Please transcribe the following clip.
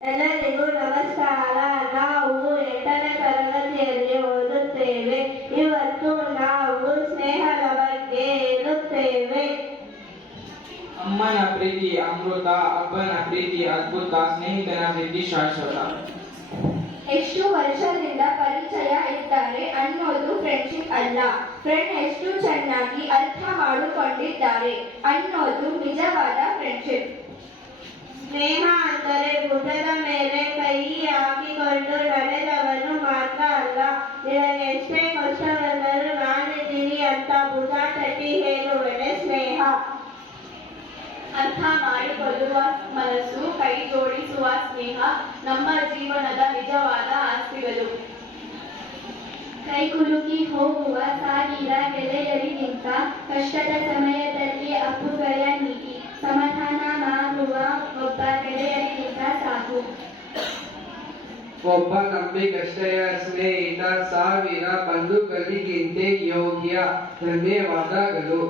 ಎಲ್ಲರಿಗೂ ನಮಸ್ಕಾರ. ನಾವು 8ನೇ ತರಗತಿಯಲ್ಲಿ ಓದುತ್ತೇವೆ. ಇವತ್ತು ನಾವು ಸ್ನೇಹದ ಬಗ್ಗೆ ಹೇಳುತ್ತೇವೆ. ಅಮ್ಮನ ಪ್ರೀತಿ ಅಮೃತ, ಅಪ್ಪನ ಪ್ರೀತಿ ಅದ್ಭುತ, ಸ್ನೇಹಿತನ ಪ್ರೀತಿ ಶಾಶ್ವತ. ಎಷ್ಟು ವರ್ಷದಿಂದ ಪರಿಚಯ ಇದ್ದಾರೆ ಅನ್ನೋದು ಫ್ರೆಂಡ್ಶಿಪ್ ಅಲ್ಲ, ಫ್ರೆಂಡ್ ಎಷ್ಟು ಚೆನ್ನಾಗಿ ಅರ್ಥ ಮಾಡಿಕೊಂಡಿದ್ದಾರೆ ಅನ್ನೋದು ನಿಜವಾದ ಫ್ರೆಂಡ್ಶಿಪ್. ಸ್ನೇಹ ಅಂದರೆ ಭುಜದ ಮೇಲೆ ಕೈ ಹಾಕಿಕೊಂಡು ನಡೆದವನು ಮಾತ್ರ ಅಲ್ಲ, ನಿನಗೆ ಎಷ್ಟೇ ಕಷ್ಟ ಬಂದರೂ ನಾನಿದ್ದೀನಿ ಅಂತ ಭುಜ ತಟ್ಟಿ ಹೇಳುವನೇ ಸ್ನೇಹ. ಅರ್ಥ ಮಾಡಿಕೊಳ್ಳುವ ಮನಸ್ಸು, ಕೈ ಜೋಡಿಸುವ ಸ್ನೇಹ ನಮ್ಮ ಜೀವನದ ನಿಜವಾದ ಆಸ್ತಿಗಳು. ಕೈಕುಲುಕಿ ಹೋಗುವ ಸಾವಿರ ಗೆಳೆಯರಿಗಿಂತ ಕಷ್ಟದ ಸಮಯದಲ್ಲಿ ಅಪ್ಪುಗಳ ನೀತಿ, ಸಮಾಧಾನ ಮಾಡುವ ಒಬ್ಬ ಗೆಳೆಯರಿಗಿಂತ ಸಾಕು. ಒಬ್ಬ ನಂಬಿಕಸ್ತೆಯ ಸ್ನೇಹಿತ ಸಾವಿರ ಬಂಧುಗಳಿಗಿಂತ ಯೋಗ್ಯ. ಧನ್ಯವಾದಗಳು.